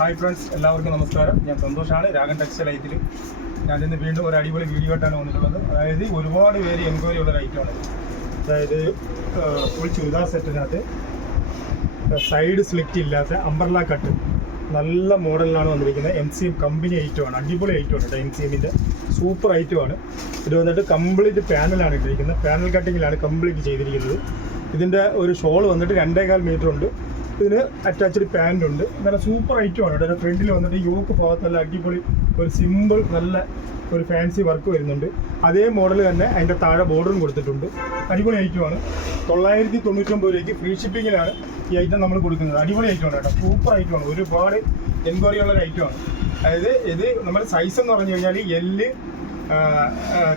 Hi friends, എല്ലാവർക്കും നമസ്കാരം. ഞാൻ സന്തോഷാണ്, രാഗൻ ടെക്സ്റ്റൈൽ ഐറ്റിൽ. ഞാൻ ഇന്ന് വീണ്ടും ഒരു അടിപൊളി വീഡിയോ ആയിട്ടാണ് വന്നിട്ടുള്ളത്. അതായത് ഒരുപാട് പേര് എൻക്വയറി ഉള്ള ഒരു ഐറ്റമാണ്. അതായത് ഫുൾ ചുരിദാർ സെറ്റിനകത്ത് സൈഡ് സ്ലിറ്റ് ഇല്ലാത്ത അംബർല കട്ട് നല്ല മോഡലിലാണ് വന്നിരിക്കുന്നത്. MCM കമ്പനി ഐറ്റമാണ്, അടിപൊളി ഐറ്റമാണ് കേട്ടോ. MCMൻ്റെ സൂപ്പർ ഐറ്റമാണ് ഇത്. വന്നിട്ട് കംപ്ലീറ്റ് പാനലാണ് ഇട്ടിരിക്കുന്നത്. പാനൽ കട്ടിങ്ങിലാണ് കംപ്ലീറ്റ് ചെയ്തിരിക്കുന്നത്. ഇതിൻ്റെ ഒരു ഷോൾ വന്നിട്ട് 2.25 മീറ്റർ ഉണ്ട്. ഇതിന് അറ്റാച്ച്ഡ് പാൻ്റ് ഉണ്ട്. നല്ല സൂപ്പർ ഐറ്റമാണ് കേട്ടോ. ഫ്രണ്ടിൽ വന്നിട്ട് യോക്ക് ഭാഗത്ത് നല്ല അടിപൊളി ഒരു സിമ്പിൾ നല്ല ഒരു ഫാൻസി വർക്ക് വരുന്നുണ്ട്. അതേ മോഡൽ തന്നെ അതിൻ്റെ താഴെ ബോർഡറും കൊടുത്തിട്ടുണ്ട്. അടിപൊളി ഐറ്റമാണ്. 999 രൂപയ്ക്ക് ഫ്രീ ഷിപ്പിങ്ങിലാണ് ഈ ഐറ്റം നമ്മൾ കൊടുക്കുന്നത്. അടിപൊളി ഐറ്റമാണ് കേട്ടോ, സൂപ്പർ ഐറ്റമാണ്. ഒരുപാട് എൻക്വയറി ഉള്ളൊരു ഐറ്റമാണ്. അതായത് ഇത് നമ്മുടെ സൈസ് എന്ന് പറഞ്ഞു കഴിഞ്ഞാൽ L,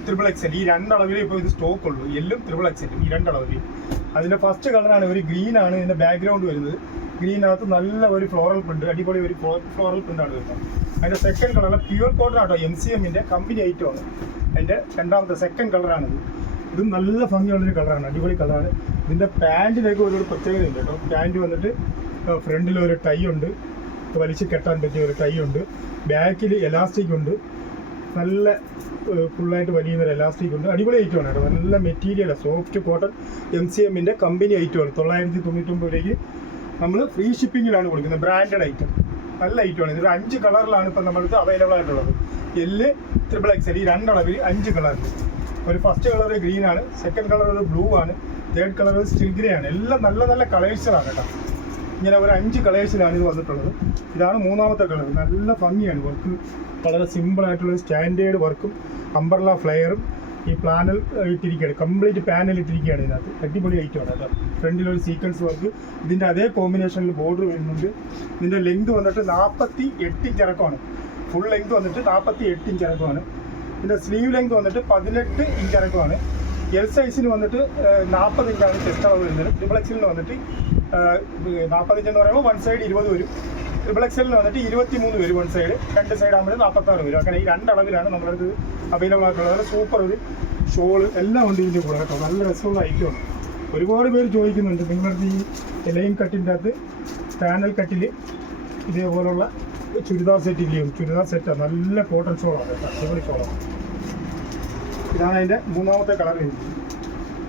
XXL ഈ രണ്ടളവിൽ ഇപ്പോൾ ഇത് സ്റ്റോക്ക് ഉള്ളൂ. L, XXL ഈ രണ്ടളവിൽ. അതിൻ്റെ ഫസ്റ്റ് കളറാണ് ഒരു ഗ്രീനാണ് ഇതിൻ്റെ ബാക്ക്ഗ്രൗണ്ട് വരുന്നത്. ഗ്രീനകത്ത് നല്ല ഒരു ഫ്ലോറൽ പ്രിന്റ്, അടിപൊളി ഒരു ഫ്ലോറൽ പ്രിൻ്റാണ് വരുന്നത്. അതിൻ്റെ സെക്കൻഡ് കളർ പ്യുവർ കോട്ടൺ ആട്ടോ, MCMൻ്റെ കമ്പനി ഐറ്റമാണ്. അതിൻ്റെ രണ്ടാമത്തെ സെക്കൻഡ് കളറാണിത്. ഇതും നല്ല ഭംഗിയുള്ളൊരു കളറാണ്, അടിപൊളി കളറാണ്. ഇതിൻ്റെ പാൻറ്റിലേക്ക് ഒരു പ്രത്യേകത ഉണ്ട് കേട്ടോ. പാൻറ്റ് വന്നിട്ട് ഫ്രണ്ടിൽ ഒരു ടൈ ഉണ്ട്, വലിച്ച് കെട്ടാൻ പറ്റിയ ഒരു ടൈ ഉണ്ട്. ബാക്കിൽ എലാസ്റ്റിക് ഉണ്ട്, നല്ല ഫുള്ളായിട്ട് വലിയൊരു എലാസ്റ്റിക് ഉണ്ട്. അടിപൊളി ഐറ്റമാണ് കേട്ടോ, നല്ല മെറ്റീരിയലാണ്, സോഫ്റ്റ് കോട്ടൺ MCMൻ്റെ കമ്പനി ഐറ്റമാണ്. 999 രൂപയ്ക്ക് നമ്മൾ ഫ്രീ ഷിപ്പിങ്ങിലാണ് കൊടുക്കുന്നത്. ബ്രാൻഡഡ് ഐറ്റം, നല്ല ഐറ്റമാണ്. ഇത് 5 കളറിലാണ് ഇപ്പം നമ്മൾക്ക് അവൈലബിൾ ആയിട്ടുള്ളത്. L, XXL ഈ രണ്ടളവിൽ 5 കളറിൽ. ഒരു ഫസ്റ്റ് കളർ ഗ്രീൻ ആണ്, സെക്കൻഡ് കളർ ഒരു ബ്ലൂ ആണ്, തേർഡ് കളർ സ്റ്റിൽ ഗ്രേ ആണ്. എല്ലാം നല്ല നല്ല കളേഴ്സിലാണ് കേട്ടോ. ഇങ്ങനെ ഒരു 5 കളേഴ്സിലാണ് ഇത് വന്നിട്ടുള്ളത്. ഇതാണ് മൂന്നാമത്തെ കളർ. നല്ല ഭംഗിയാണ് വർക്ക്, വളരെ സിമ്പിളായിട്ടുള്ള സ്റ്റാൻഡേർഡ് വർക്കും അംബർല ഫ്ലെയറും ഈ പ്ലാനൽ ഇട്ടിരിക്കുകയാണ്. കംപ്ലീറ്റ് പാനൽ ഇട്ടിരിക്കുകയാണ് ഇതിനകത്ത്. അടിപൊളി ഐറ്റമാണ് കേട്ടോ. ഫ്രണ്ടിലൊരു സീക്വൻസ് വർക്ക്, ഇതിൻ്റെ അതേ കോമ്പിനേഷനിൽ ബോർഡർ വരുന്നുണ്ട്. ഇതിൻ്റെ ലെങ്ത് വന്നിട്ട് 48 ഇഞ്ച് ഇറക്കമാണ്. ഫുൾ ലെങ്ത് വന്നിട്ട് 48 ഇഞ്ച് ഇറക്കമാണ്. ഇതിൻ്റെ സ്ലീവ് ലെങ്ത് വന്നിട്ട് 18 ഇഞ്ച് ഇറക്കമാണ്. L സൈസിന് വന്നിട്ട് 40 ഇഞ്ചാണ് ചെസ്റ്റ് അളവ് വരുന്നത്. XXL വന്നിട്ട് 40 ഇഞ്ച് എന്ന് പറയുമ്പോൾ വൺ സൈഡ് 20 വരും. XXL വന്നിട്ട് 23 വരും വൺ സൈഡ്. രണ്ട് സൈഡ് ആകുമ്പോൾ 46 വരും. അങ്ങനെ ഈ രണ്ടളവിലാണ് നമ്മളത് അവൈലബിൾ ആയിട്ടുള്ളത്. സൂപ്പർ ഒരു ഷോള് എല്ലാം ഉണ്ട് ഇതിൻ്റെ കൂടെ കേട്ടോ. നല്ല രസമുള്ള ഐറ്റമാണ്. ഒരുപാട് പേര് ചോദിക്കുന്നുണ്ട് നിങ്ങളുടെ ഈ ലൈൻ കട്ടിൻ്റെ അകത്ത് പാനൽ കട്ടിൽ ഇതേപോലുള്ള ചുരിദാർ സെറ്റ് ഇല്ലയും. ചുരിദാർ സെറ്റാണ്, നല്ല കോട്ടൺ ഷോളാണ് കേട്ടോ, അടിപൊളി ഷോളാണ്. ഇതാണ് അതിൻ്റെ മൂന്നാമത്തെ കളർ.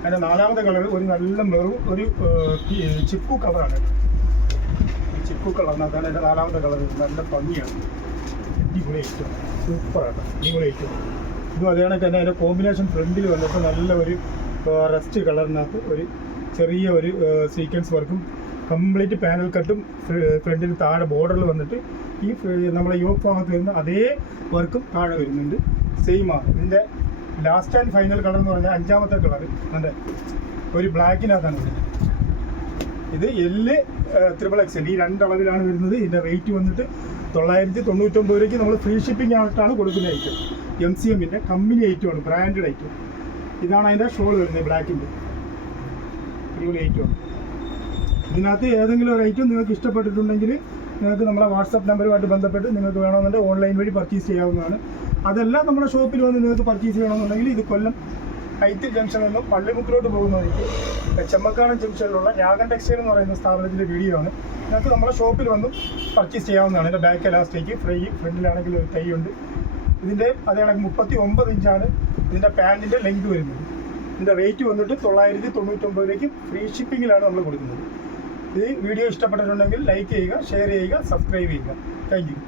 അതിൻ്റെ നാലാമത്തെ കളർ ഒരു നല്ല മെറൂൺ ഒരു ചിക്കു കളറാണ്. ചിക്കു കളർ, അതാണ് എൻ്റെ നാലാമത്തെ കളർ. നല്ല ഭംഗിയാണ്, അടിപൊളി ഐറ്റം, സൂപ്പറാണ്, അടിപൊളി ഐറ്റം. ഇതും അതേ കണക്ക് തന്നെ അതിൻ്റെ കോമ്പിനേഷൻ ഫ്രണ്ടിൽ വന്നിട്ട് നല്ല ഒരു റസ്റ്റ് കളറിനകത്ത് ഒരു ചെറിയ ഒരു സീക്വൻസ് വർക്കും കംപ്ലീറ്റ് പാനൽ കട്ടും ഫ്രണ്ടിൽ താഴെ ബോർഡറിൽ വന്നിട്ട് ഈ നമ്മളെ യോക്ക് ഭാഗത്ത് വരുന്ന അതേ വർക്കും താഴെ വരുന്നുണ്ട്. സെയിമാണ്. ഇതിൻ്റെ ലാസ്റ്റ് ആൻഡ് ഫൈനൽ കളർ എന്ന് പറഞ്ഞാൽ 5ാമത്തെ കളർ അതെ ഒരു ബ്ലാക്കിനകത്താണ് വരുന്നത്. ഇത് L, XXL ഈ രണ്ടളവിലാണ് വരുന്നത്. ഇതിൻ്റെ റേറ്റ് വന്നിട്ട് 999 രൂപയ്ക്ക് നമ്മൾ ഫ്രീ ഷിപ്പിംഗ് ആയിട്ടാണ് കൊടുക്കുന്ന ഐറ്റം. MCMൻ്റെ കമ്പനി ഐറ്റമാണ്, ബ്രാൻഡഡ് ഐറ്റം. ഇതാണ് അതിൻ്റെ ഷോൾ വരുന്നത്, ബ്ലാക്കിൻ്റെ. അടിപൊളി ഐറ്റമാണ്. ഇതിനകത്ത് ഏതെങ്കിലും ഒരു ഐറ്റം നിങ്ങൾക്ക് ഇഷ്ടപ്പെട്ടിട്ടുണ്ടെങ്കിൽ നിങ്ങൾക്ക് നമ്മളെ വാട്സപ്പ് നമ്പറുമായിട്ട് ബന്ധപ്പെട്ട് നിങ്ങൾക്ക് വേണമെന്നുണ്ടെങ്കിൽ ഓൺലൈൻ വഴി പർച്ചേസ് ചെയ്യാവുന്നതാണ്. അതെല്ലാം നമ്മുടെ ഷോപ്പിൽ വന്ന് നിങ്ങൾക്ക് പർച്ചേസ് ചെയ്യണമെന്നുണ്ടെങ്കിൽ ഇത് കൊല്ലം ഐത്തിൽ ജംഗ്ഷനിൽ നിന്നും പള്ളിമുക്കിലോട്ട് പോകുന്ന വഴിക്ക് ചെമ്മക്കാനം ജംഗ്ഷനിലുള്ള രാഗൻ ടെക്സ്റ്റൈൽ എന്ന് പറയുന്ന സ്ഥാപനത്തിൻ്റെ വീഡിയോ ആണ്. നിങ്ങൾക്ക് നമ്മുടെ ഷോപ്പിൽ വന്നും പർച്ചേസ് ചെയ്യാവുന്നതാണ്. ഇതിൻ്റെ ബാക്ക് എലാസ്റ്റിക് ഫ്രണ്ടിലാണെങ്കിൽ ഒരു ടൈ ഉണ്ട്. ഇതിൻ്റെ അതേ കണക്ക് 39 ഇഞ്ചാണ് ഇതിൻ്റെ പാൻറ്റിൻ്റെ ലെങ്ത് വരുന്നത്. ഇതിൻ്റെ റേറ്റ് വന്നിട്ട് 999 രൂപയ്ക്ക് ഫ്രീ ഷിപ്പിങ്ങിലാണ് നമ്മൾ കൊടുക്കുന്നത്. ഈ വീഡിയോ ഇഷ്ടപ്പെട്ടിട്ടുണ്ടെങ്കിൽ ലൈക്ക് ചെയ്യുക, ഷെയർ ചെയ്യുക, സബ്സ്ക്രൈബ് ചെയ്യുക. Thank you.